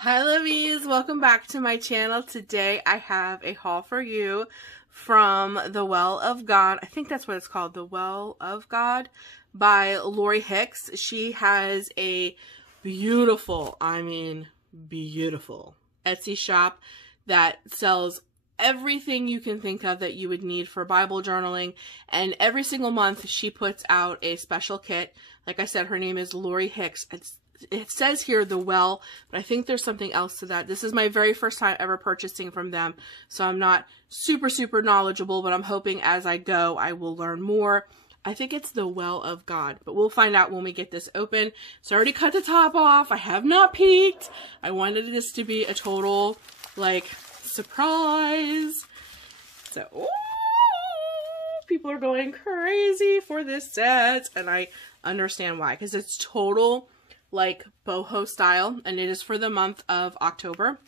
Hi Lovies, welcome back to my channel. Today I have a haul for you from The Well of God. I think that's what it's called, The Well of God by Lovie Subbie. She has a beautiful, I mean beautiful, Etsy shop that sells everything you can think of that you would need for Bible journaling, and every single month she puts out a special kit. Like I said, her name is Lovie Subbie. It says here The Well, but I think there's something else to that. This is my very first time ever purchasing from them, so I'm not super knowledgeable, but I'm hoping as I go I will learn more. I think it's The Well of God, but we'll find out when we get this open. So I already cut the top off. I have not peeked. I wanted this to be a total, like, surprise. So, ooh, people are going crazy for this set, and I understand why, because it's total, like, boho style, and it is for the month of October.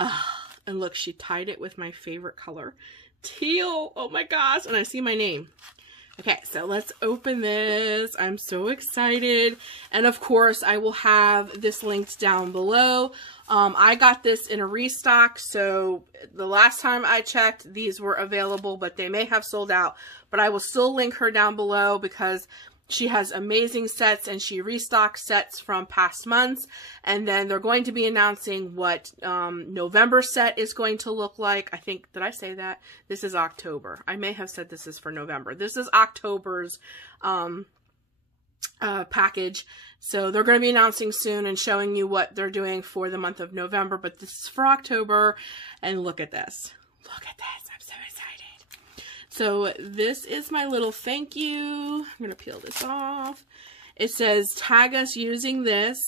And look, she tied it with my favorite color, teal. Oh my gosh, and I see my name. Okay, so let's open this. I'm so excited. And of course, I will have this linked down below. I got this in a restock, so the last time I checked, these were available, but they may have sold out. But I will still link her down below because she has amazing sets, and she restocks sets from past months. And then they're going to be announcing what November set is going to look like. I think, did I say that? This is October. I may have said this is for November. This is October's package. So they're going to be announcing soon and showing you what they're doing for the month of November. But this is for October. And look at this. Look at this. I'm so excited. So this is my little thank you. I'm going to peel this off. It says, tag us using this.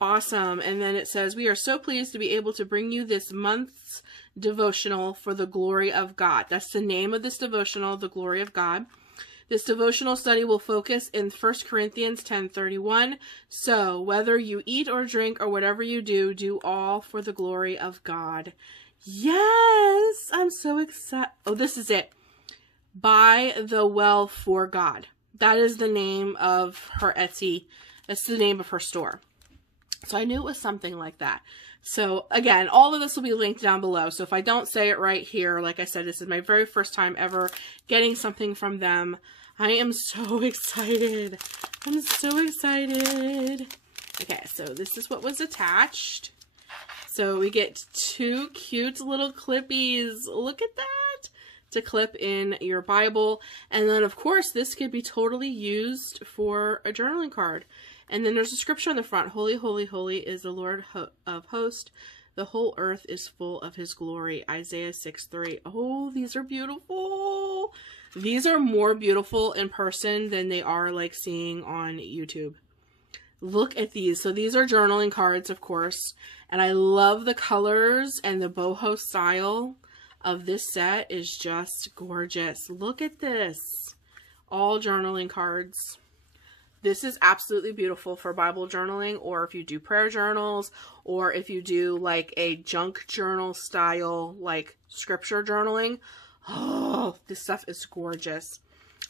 Awesome. And then it says, we are so pleased to be able to bring you this month's devotional for the glory of God. That's the name of this devotional, the glory of God. This devotional study will focus in 1 Corinthians 10:31. So whether you eat or drink or whatever you do, do all for the glory of God. Yes, I'm so excited. Oh, this is it. By the Well for God. That is the name of her Etsy. That's the name of her store. So I knew it was something like that. So again, all of this will be linked down below. So if I don't say it right here, like I said, this is my very first time ever getting something from them. I am so excited. I'm so excited. Okay, so this is what was attached. So we get two cute little clippies. Look at that. To clip in your Bible. And then, of course, this could be totally used for a journaling card. And then there's a scripture on the front. Holy, holy, holy is the Lord of hosts. The whole earth is full of his glory. Isaiah 6:3. Oh, these are beautiful. These are more beautiful in person than they are like seeing on YouTube. Look at these. So these are journaling cards, of course. And I love the colors, and the boho style of this set is just gorgeous. Look at this. All journaling cards. This is absolutely beautiful for Bible journaling, or if you do prayer journals, or if you do like a junk journal style, like scripture journaling. Oh, this stuff is gorgeous.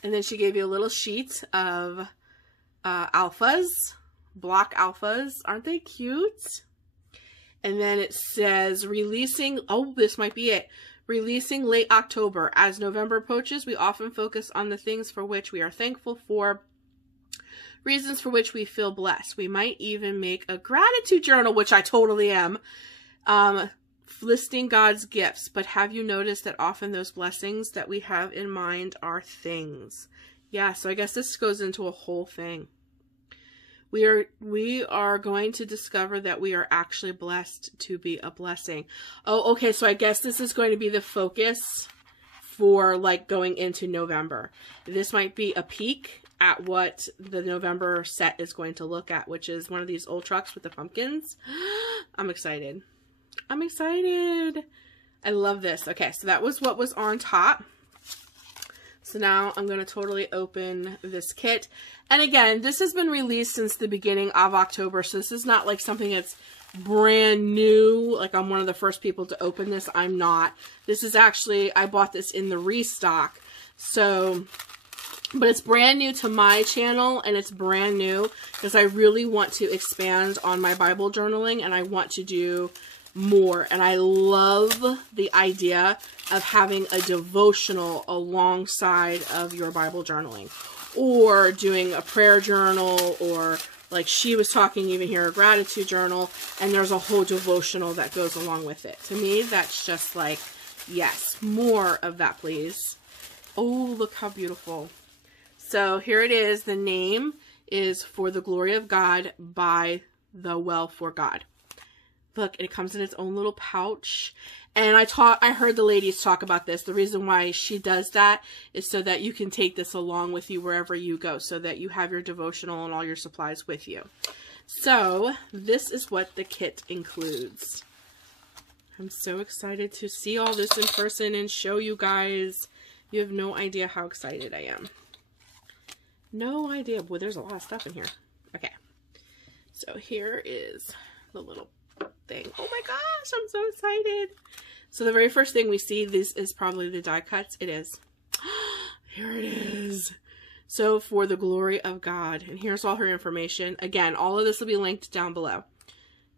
And then she gave you a little sheet of alphas. Block alphas. Aren't they cute? And then it says releasing, oh, this might be it. Releasing late October. As November approaches, we often focus on the things for which we are thankful for, reasons for which we feel blessed. We might even make a gratitude journal, which I totally am, listing God's gifts. But have you noticed that often those blessings that we have in mind are things? Yeah, so I guess this goes into a whole thing. We are going to discover that we are actually blessed to be a blessing. Oh, okay, so I guess this is going to be the focus for like going into November. This might be a peek at what the November set is going to look at, which is one of these old trucks with the pumpkins. I'm excited. I'm excited. I love this. Okay, so that was what was on top. So now I'm going to totally open this kit. And again, this has been released since the beginning of October. So this is not like something that's brand new. Like I'm one of the first people to open this. I'm not. This is actually, I bought this in the restock. So But it's brand new to my channel, and it's brand new because I really want to expand on my Bible journaling, and I want to do more. And I love the idea of having a devotional alongside of your Bible journaling, or doing a prayer journal, or like she was talking even here, a gratitude journal, and there's a whole devotional that goes along with it. To me, that's just like, yes, more of that, please. Oh, look how beautiful. So here it is. The name is For the Glory of God by the Well for God. Look, it comes in its own little pouch. And I heard the ladies talk about this. The reason why she does that is so that you can take this along with you wherever you go, so that you have your devotional and all your supplies with you. So this is what the kit includes. I'm so excited to see all this in person and show you guys. You have no idea how excited I am. No idea. Boy, there's a lot of stuff in here. Okay. So here is the little thing. Oh my gosh, I'm so excited. So the very first thing we see, this is probably the die cuts. It is. Here it is. So For the Glory of God. And here's all her information. Again, all of this will be linked down below.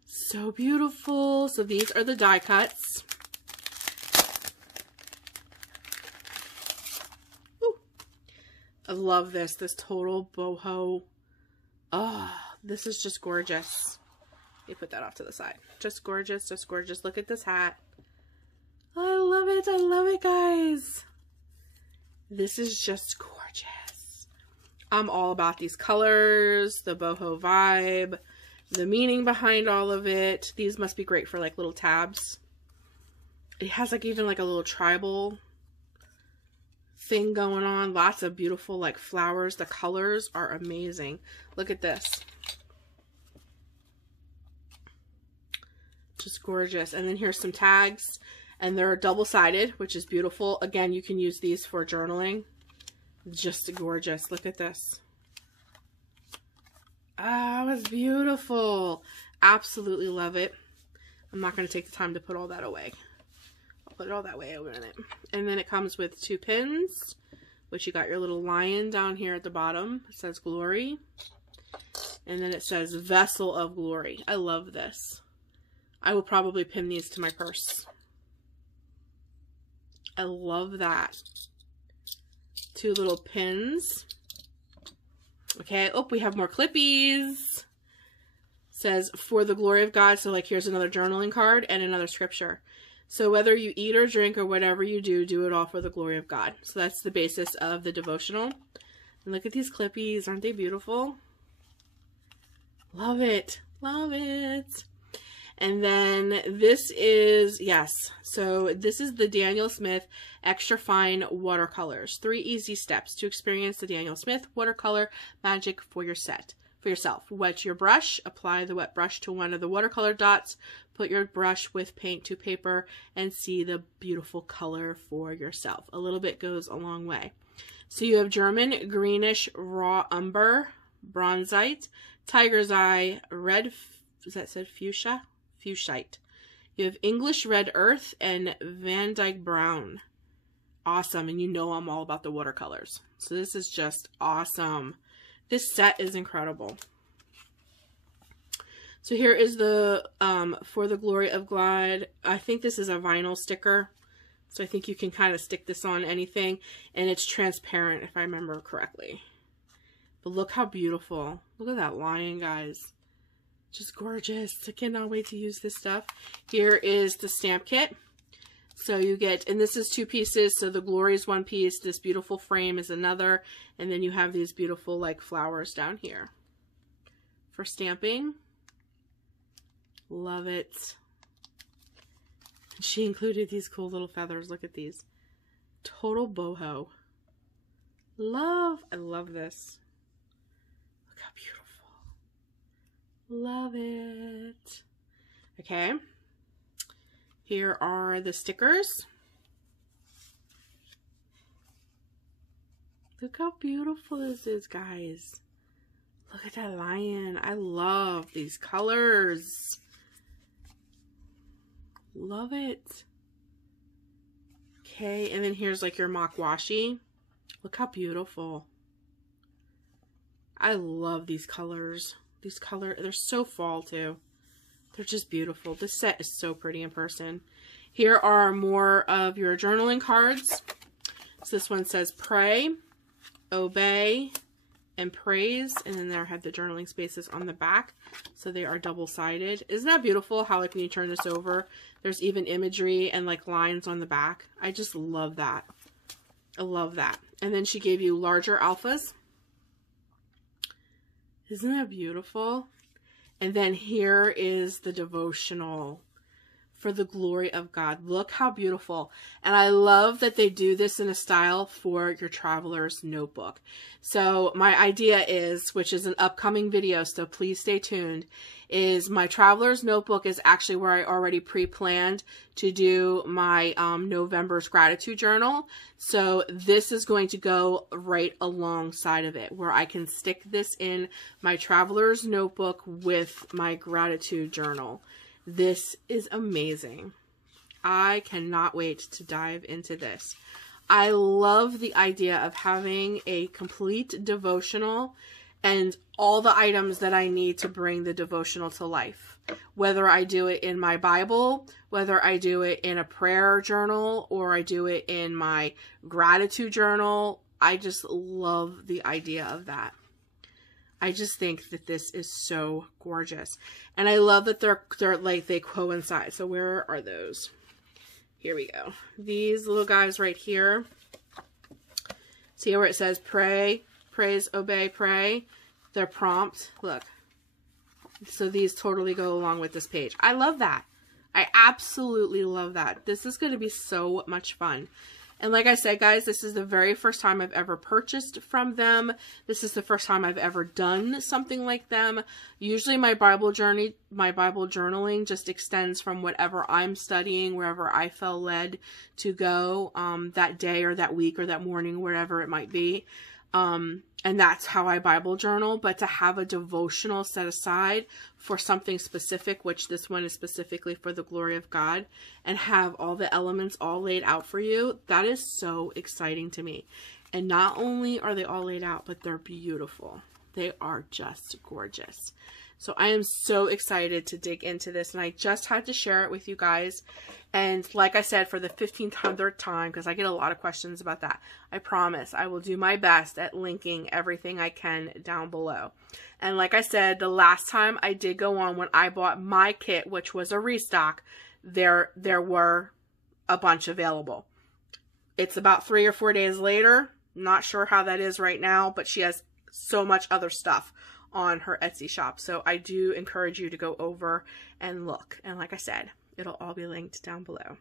So beautiful. So these are the die cuts. I love this total boho. Oh, this is just gorgeous. Let me put that off to the side. Just gorgeous, just gorgeous. Look at this hat. I love it, guys. This is just gorgeous. I'm all about these colors, the boho vibe, the meaning behind all of it. These must be great for like little tabs. It has like even like a little tribal thing going on. Lots of beautiful like flowers. The colors are amazing. Look at this. Just gorgeous. And then here's some tags, and they're double-sided, which is beautiful. Again, you can use these for journaling. Just gorgeous. Look at this. Oh, it's beautiful. Absolutely love it. I'm not going to take the time to put all that away. Put it all that way over in it. And then it comes with 2 pins, which you got your little lion down here at the bottom. It says glory. And then it says vessel of glory. I love this. I will probably pin these to my purse. I love that. 2 little pins. Okay. Oh, we have more clippies. It says For the Glory of God. So like here's another journaling card and another scripture. So whether you eat or drink or whatever you do, do it all for the glory of God. So that's the basis of the devotional. And look at these clippies. Aren't they beautiful? Love it. Love it. And then this is, yes, so this is the Daniel Smith Extra Fine Watercolors. 3 easy steps to experience the Daniel Smith watercolor magic for yourself. Wet your brush, apply the wet brush to one of the watercolor dots, put your brush with paint to paper, and see the beautiful color for yourself. A little bit goes a long way. So you have German greenish raw umber, bronzite, tiger's eye, red, is that said fuchsia? Fuchsite. You have English red earth and Van Dyke brown. Awesome. And you know I'm all about the watercolors. So this is just awesome. This set is incredible. So here is the For the Glory of God. I think this is a vinyl sticker. So I think you can kind of stick this on anything. And it's transparent if I remember correctly. But look how beautiful. Look at that lion, guys. Just gorgeous. I cannot wait to use this stuff. Here is the stamp kit. So you get, and this is 2 pieces. So the glory is 1 piece. This beautiful frame is another. And then you have these beautiful like flowers down here for stamping. Love it. And she included these cool little feathers. Look at these. Total boho. I love this. Look how beautiful. Love it. Okay. Here are the stickers. Look how beautiful this is, guys. Look at that lion. I love these colors. Love it. Okay, and then here's like your mock washi. Look how beautiful. I love these colors. These colors, they're so fall too. They're just beautiful. This set is so pretty in person. Here are more of your journaling cards. So this one says pray, obey, and praise. And then there I have the journaling spaces on the back. So they are double-sided. Isn't that beautiful how like when you turn this over, there's even imagery and like lines on the back. I just love that. I love that. And then she gave you larger alphas. Isn't that beautiful? And then here is the devotional for the glory of God. Look how beautiful. And I love that they do this in a style for your traveler's notebook. So my idea is, which is an upcoming video, so please stay tuned, is my traveler's notebook is actually where I already pre-planned to do my November's gratitude journal. So this is going to go right alongside of it, where I can stick this in my traveler's notebook with my gratitude journal. This is amazing. I cannot wait to dive into this. I love the idea of having a complete devotional and all the items that I need to bring the devotional to life. Whether I do it in my Bible, whether I do it in a prayer journal, or I do it in my gratitude journal. I just love the idea of that. I just think that this is so gorgeous. And I love that they're like they coincide. So where are those? Here we go. These little guys right here. See where it says pray, praise, obey, pray. Their prompt. Look. So these totally go along with this page. I love that. I absolutely love that. This is going to be so much fun. And like I said, guys, this is the very first time I've ever purchased from them. This is the first time I've ever done something like them. Usually my Bible journaling just extends from whatever I'm studying, wherever I felt led to go that day or that week or that morning, wherever it might be. And that's how I Bible journal. But to have a devotional set aside for something specific, which this one is specifically for the glory of God, and have all the elements all laid out for you, that is so exciting to me. And not only are they all laid out, but they're beautiful. They are just gorgeous. So I am so excited to dig into this, and I just had to share it with you guys. And like I said, for the 1500th time, because I get a lot of questions about that, I promise I will do my best at linking everything I can down below. And like I said, the last time I did go on, when I bought my kit, which was a restock, there were a bunch available. It's about 3 or 4 days later. Not sure how that is right now, but she has so much other stuff on her Etsy shop. So I do encourage you to go over and look. And like I said, it'll all be linked down below.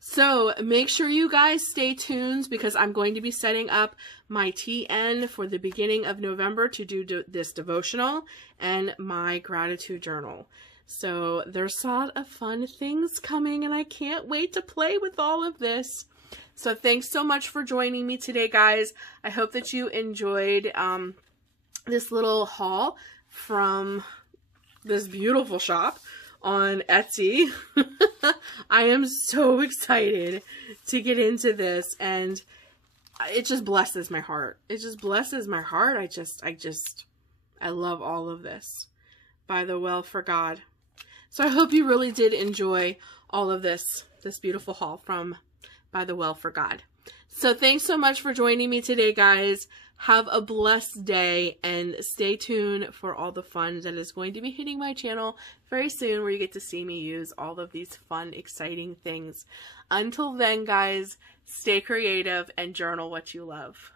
So make sure you guys stay tuned, because I'm going to be setting up my TN for the beginning of November to do this devotional and my gratitude journal. So there's a lot of fun things coming, and I can't wait to play with all of this. So thanks so much for joining me today, guys. I hope that you enjoyed this little haul from this beautiful shop on Etsy. I am so excited to get into this, and it just blesses my heart. It just blesses my heart. I love all of this. By the Well for God. So I hope you really did enjoy all of this beautiful haul from By the Well for God. So thanks so much for joining me today, guys. Have a blessed day, and stay tuned for all the fun that is going to be hitting my channel very soon, where you get to see me use all of these fun, exciting things. Until then, guys, stay creative and journal what you love.